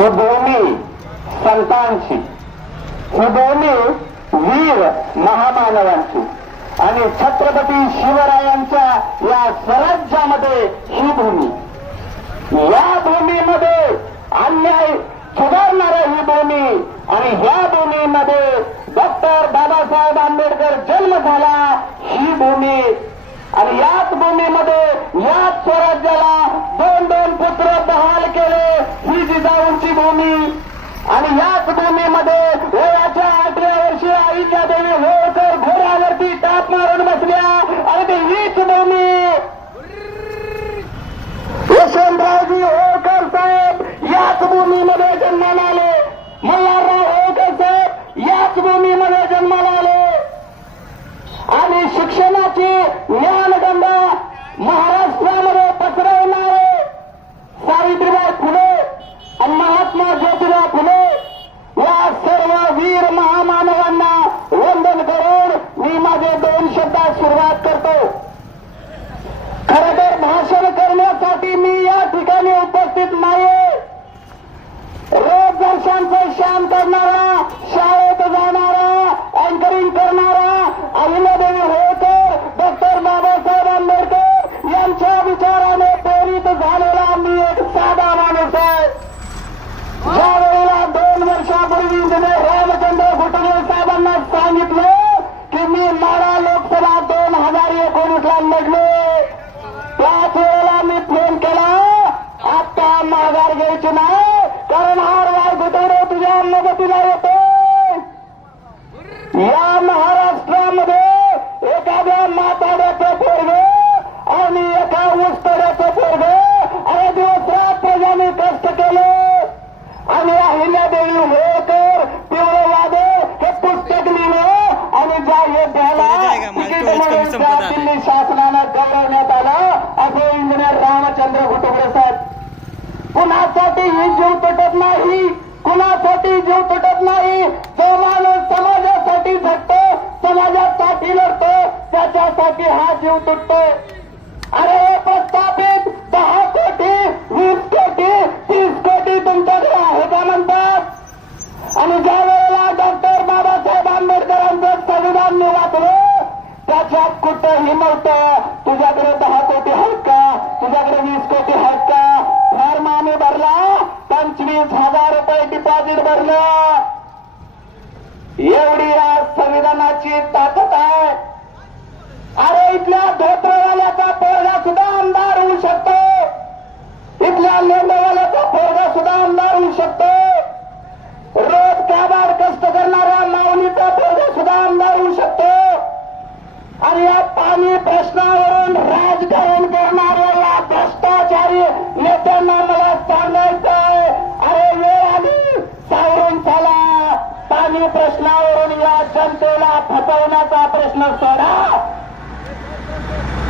ही भूमी संतांची. ही भूमी वीर महामानवांची. आणि छत्रपती शिवरायांच्या या स्वराज्यामध्ये ही भूमी. या भूमीमध्ये अन्याय सुधारणारा ही भूमी आणि ह्या भूमीमध्ये डॉक्टर बाबासाहेब आंबेडकर जन्म झाला ही भूमी. आणि याच भूमीमध्ये याच स्वराज्याला जिजाऊंची भूमी. आणि याच भूमीमध्ये सुरुवात करतो. खरं तर भाषण करण्यासाठी मी या ठिकाणी उपस्थित नाही रोज दर्शनचं करणारा शाळेत जाणारा अँकरिंग करणारा आणि या महाराष्ट्रामध्ये एखाद्या माताड्याचं पोरग आणि एका ऊसतोड्याचं पोरग अरे दिवस रात प्रजाने कष्ट केले. आणि अहिल्यादेवी होळकर पिवळे वादे हे पुस्तक लिहिलं आणि त्या आले. दिल्ली शासनानं गौरवण्यात आलं. असं इंजिनियर रामचंद्र घुटुगडे साहेब. कुणासाठी ही जीव तुटत नाही? कुणासाठी जीव तुटत नाही? जो माणूस झटतो समाजासाठी लढतो त्याच्यासाठी हा जीव तुटतो. अरे प्रस्थापित दहा कोटी वीस कोटी तीस कोटी तुमच्याकडे आहे का म्हणतात आणि ज्या वेळेला डॉक्टर बाबासाहेब आंबेडकरांचं संविधान मी वाचलं त्याच्यात कुठंही नव्हतं तुझ्याकडे दहा कोटी आहेत का? तुझ्याकडे वीस कोटी आहेत का? फॉर्म आम्ही भरला पंचवीस हजार रुपये डिपॉझिट भरलं. एवढी आज ताकद आहे. अरे इथल्या धोत्रवाल्याचा पोरगा सुद्धा आमदार होऊ शकतो. इथल्या लेंडवाल्याचा पोरगा सुद्धा आमदार होऊ शकतो. रोज काबाड कष्ट करणाऱ्या माऊलीचा पोरगा सुद्धा आमदार होऊ शकतो. आणि या पाणी प्रश्नावरून राजकारण करणाऱ्याला भ्रष्टाचारी नेते जनतेला प्रश्न सोडा.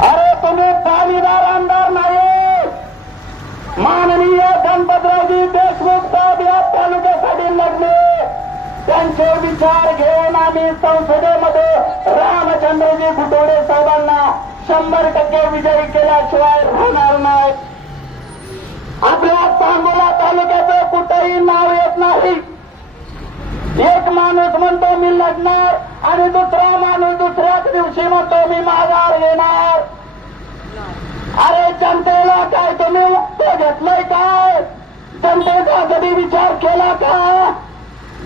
अरे तुम्ही पाणीदार आमदार नाही. माननीय गणपतरावजी देशमुख साहेब या तालुक्यासाठी लढले त्यांचे विचार घेऊन आम्ही संसदेमध्ये रामचंद्रजी घुटोडे साहेबांना शंभर टक्के विजयी केल्याशिवाय राहणार नाही. आपल्या सांगोला तालुक्याचं कुठंही नाव माणूस म्हणतो मी लढणार आणि दुसरा माणूस दुसऱ्याच दिवशी म्हणतो मी माघार घेणार. अरे जनतेला काय तुम्ही उक्त घेतलंय काय? जनतेचा कधी विचार केला का?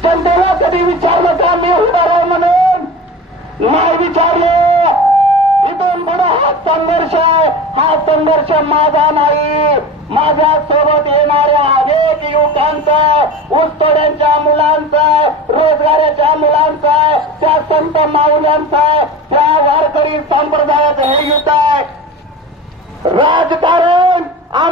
जनतेला कधी विचारलं का मी उभा राह म्हणून? हा संघर्ष माझा नाही. माझ्या सोबत येणाऱ्या अनेक युवकांचा ऊसतोड्यांच्या मुलांचा रोजगाराच्या मुलांचा त्या संत माऊल्यांचा त्या वारकरी संप्रदायाचं हे युद्ध आहे. राजकारण